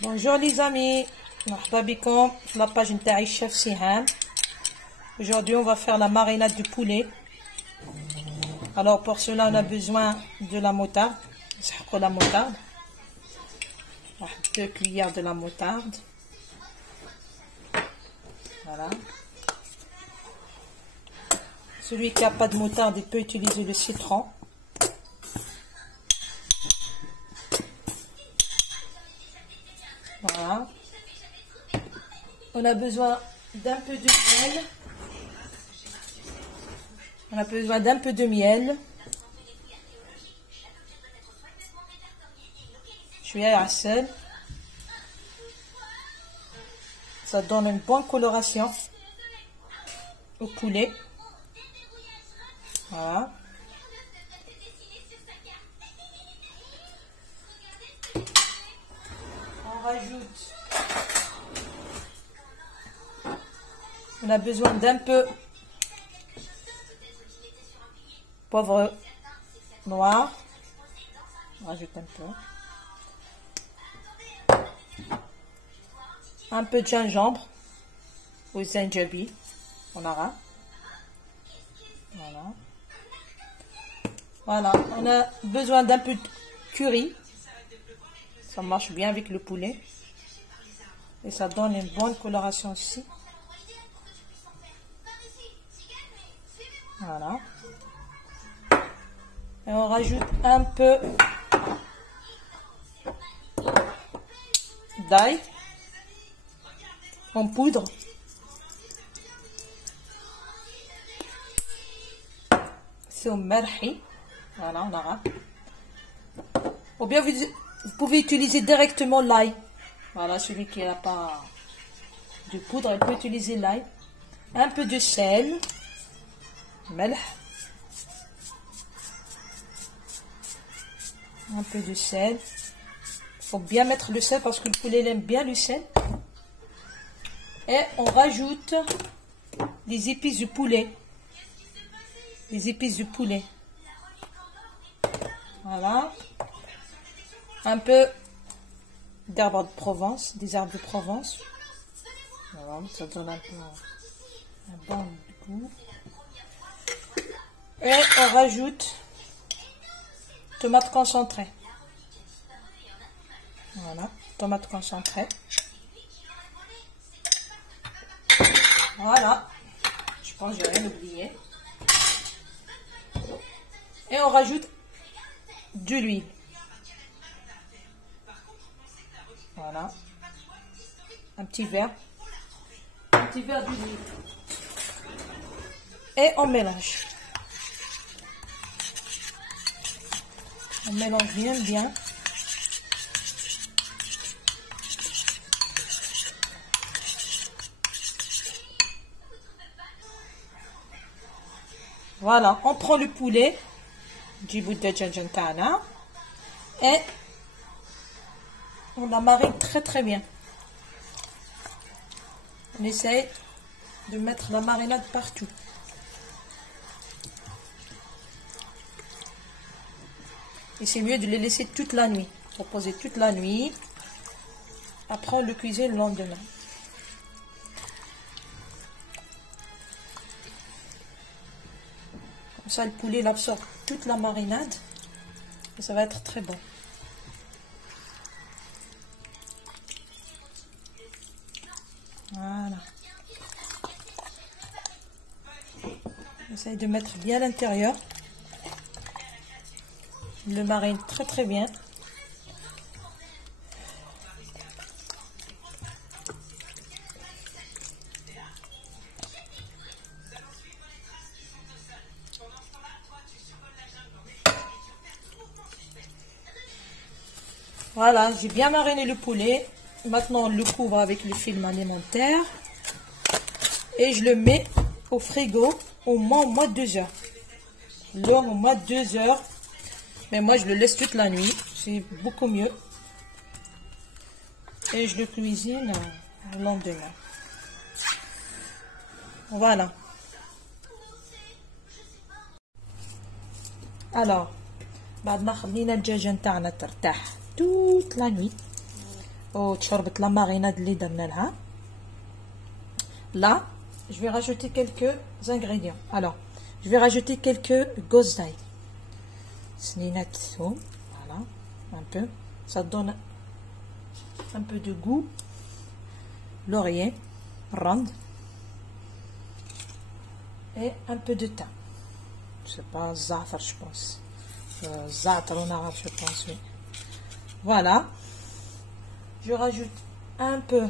Bonjour les amis, مرحبا بكم في لاباج نتاعي الشيف سهام. Aujourd'hui on va faire la marinade du poulet. Alors pour cela on a besoin de la moutarde. نسحقوا la moutarde. 2 cuillères de la moutarde. Voilà. Celui qui n'a pas de moutarde, il peut utiliser le citron. Voilà. On a besoin d'un peu de miel. On a besoin d'un peu de miel. شوية عسل. Ça donne une bonne coloration au poulet. Voilà. On rajoute. On a besoin d'un peu poivre noir. On rajoute un peu. Un peu de gingembre ou zinjabi en arabe. Voilà. Voilà, on a besoin d'un peu de curry. Ça marche bien avec le poulet. Et ça donne une bonne coloration aussi. Voilà. Et on rajoute un peu d'ail en poudre. C'est au merhi. Voilà, en arabe. Ou bien vous pouvez utiliser directement l'ail. Voilà, celui qui n'a pas de poudre, il peut utiliser l'ail. Un peu de sel. Melh. Un peu de sel. Il faut bien mettre le sel parce que le poulet aime bien le sel. Et on rajoute les épices du poulet. Les épices du poulet. Voilà. Un peu d'herbes de Provence, des herbes de Provence. Voilà, ça donne un bon goût. Et on rajoute tomate concentrée. Voilà, tomate concentrée. Voilà. Je pense que j'ai rien oublié. Et on rajoute de l'huile. Voilà. Un petit verre. Un petit verre d'huile. Et on mélange. On mélange bien, bien. Voilà, on prend le poulet. نجيبو الدجاج نتاعنا et on la marine très bien. On essaye de mettre la marinade partout. Et c'est mieux de les laisser toute la nuit, reposer toute la nuit. Après on le cuisine le lendemain. Comme ça le poulet l'absorbe toute la marinade et ça va être très bon. Voilà. Essaye de mettre bien à l'intérieur. Le marine très bien. Voilà, j'ai bien mariné le poulet. Maintenant, on le couvre avec le film alimentaire. Et je le mets au frigo au moins 2 heures. L'heure au moins 2 heures. Mais moi, je le laisse toute la nuit. C'est beaucoup mieux. Et je le cuisine le lendemain. Voilà. Alors, بعد ما خلينا الدجاجة نتاعنا ترتاح toute la nuit. وتشربت لا ماريناد اللي درنا لها. Là, je vais rajouter quelques ingrédients. Alors, je vais rajouter quelques gousses d'ail. Sninat thum, voilà, un peu. Ça donne un peu de goût. Laurier, rande. Et un peu de thym. Je sais pas, za'atar, je pense. Za'atar en arabe, je pense, oui. Voilà. Je rajoute un peu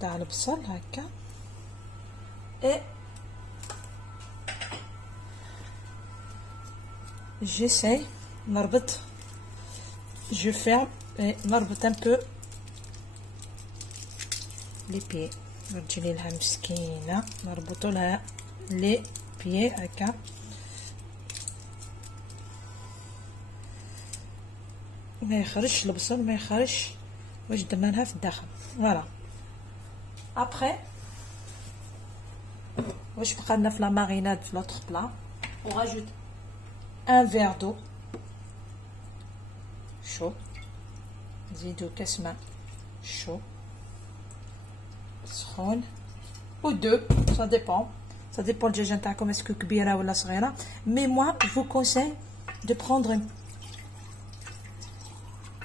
d'albsal, et j'essaye, je ferme et نربط un peu les pieds. نرجلي لها مسكينة نربطو لها لي بيي هكا. ما يخرجش البصل، ما يخرجش واش درنا لها في الداخل. فوالا. ابخي واش بقى لنا في لا ماريناد في لوطخ بلا. on rajoute un verre d'eau chaud. نزيدو كاس ماء chaud سخون ou deux, ça dépend الدجاجة نتاعكم اسكو كبيرة ولا صغيرة. mais moi je vous conseille de prendre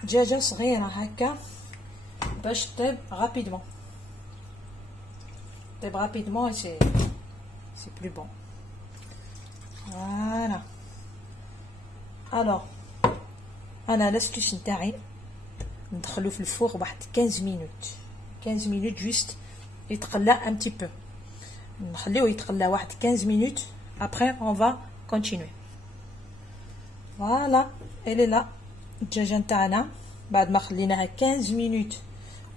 دجاجة صغيرة هكا باش طيب rapidement. طيب rapidement et c'est plus bon. Voilà. alors انا لاسكوش نتاعي ندخلو في الفور واحد 15 minutes juste يتقلى un petit peu. نخليوه يتقلى واحد 15 minutes. après on va continuer. voilà elle est là الدجاجه نتاعنا بعد ما خليناها 15 minutes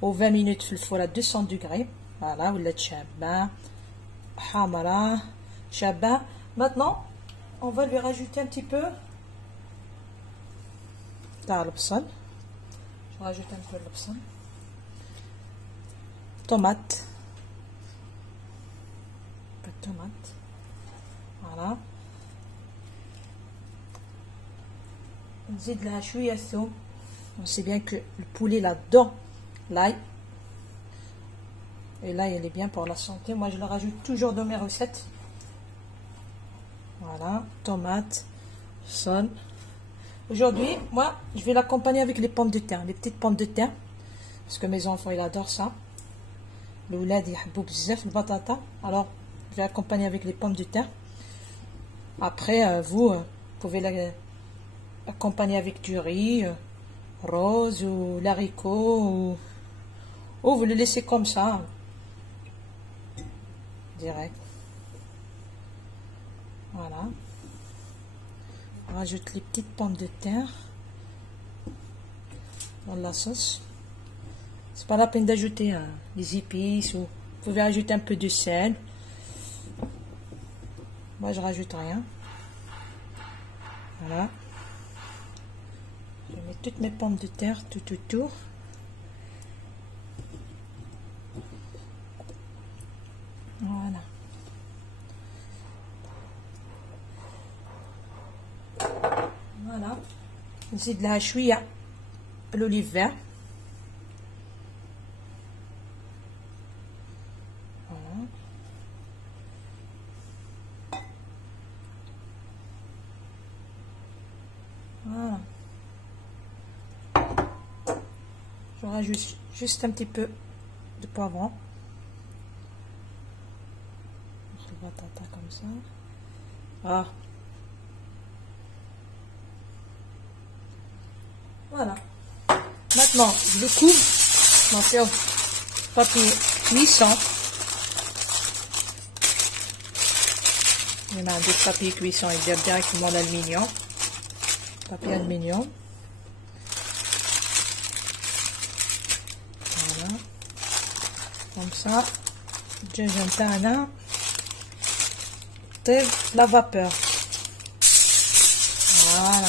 و 20 minutes في الفور 200 degrés. voilà ولات شابه حمراء شابه. maintenant on va lui rajouter un petit peu تاع البصل. je rajoute un peu de البصل. tomate, un peu de tomate, voilà. نزيد لها شوية ثوم. on sait bien que le poulet là-dedans l'ail, et l'ail il est bien pour la santé. moi je le rajoute toujours dans mes recettes. voilà, tomate, son. aujourd'hui moi je vais l'accompagner avec les pommes de terre, les petites pommes de terre, parce que mes enfants ils adorent ça. الولاد يحبوا بزاف البطاطا. alors je vais accompagner avec les pommes de terre. après vous pouvez l'accompagner avec du riz rose ou l'haricot ou vous le laissez comme ça direct. voilà, on rajoute les petites pommes de terre dans la sauce. c'est pas la peine d'ajouter des épices, ou vous pouvez ajouter un peu de sel. moi je rajoute rien. voilà, je mets toutes mes pommes de terre tout autour. voilà, voilà. نزيد لها شويه l'olive vert. voilà, je rajoute juste un petit peu de poivron. le batata comme ça. ah voilà, maintenant je le couvre. on fait papier cuisson. il y en a des papiers cuisson et directement l'aluminium. papier aluminium. voilà, comme ça الدجاجة نتاعنا طيب la vapeur. voilà,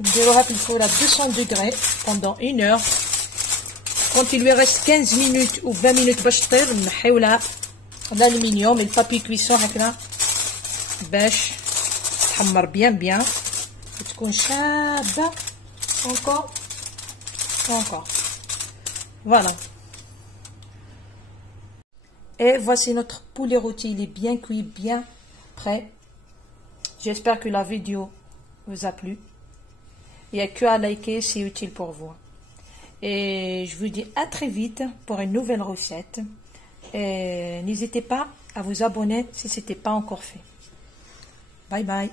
نديروها في الفور 200 degrés pendant 1 heure. quand il lui reste 15 minutes ou 20 minutes باش تطيب نحيو لها الالومنيوم البابي كويسون هكذا باش تحمر bien وتكون شابة. encore voilà. Et voici notre poulet rôti, il est bien cuit, bien prêt. J'espère que la vidéo vous a plu. Il n'y a que à liker, c'est utile pour vous. Et je vous dis à très vite pour une nouvelle recette. Et n'hésitez pas à vous abonner si ce n'était pas encore fait. Bye bye.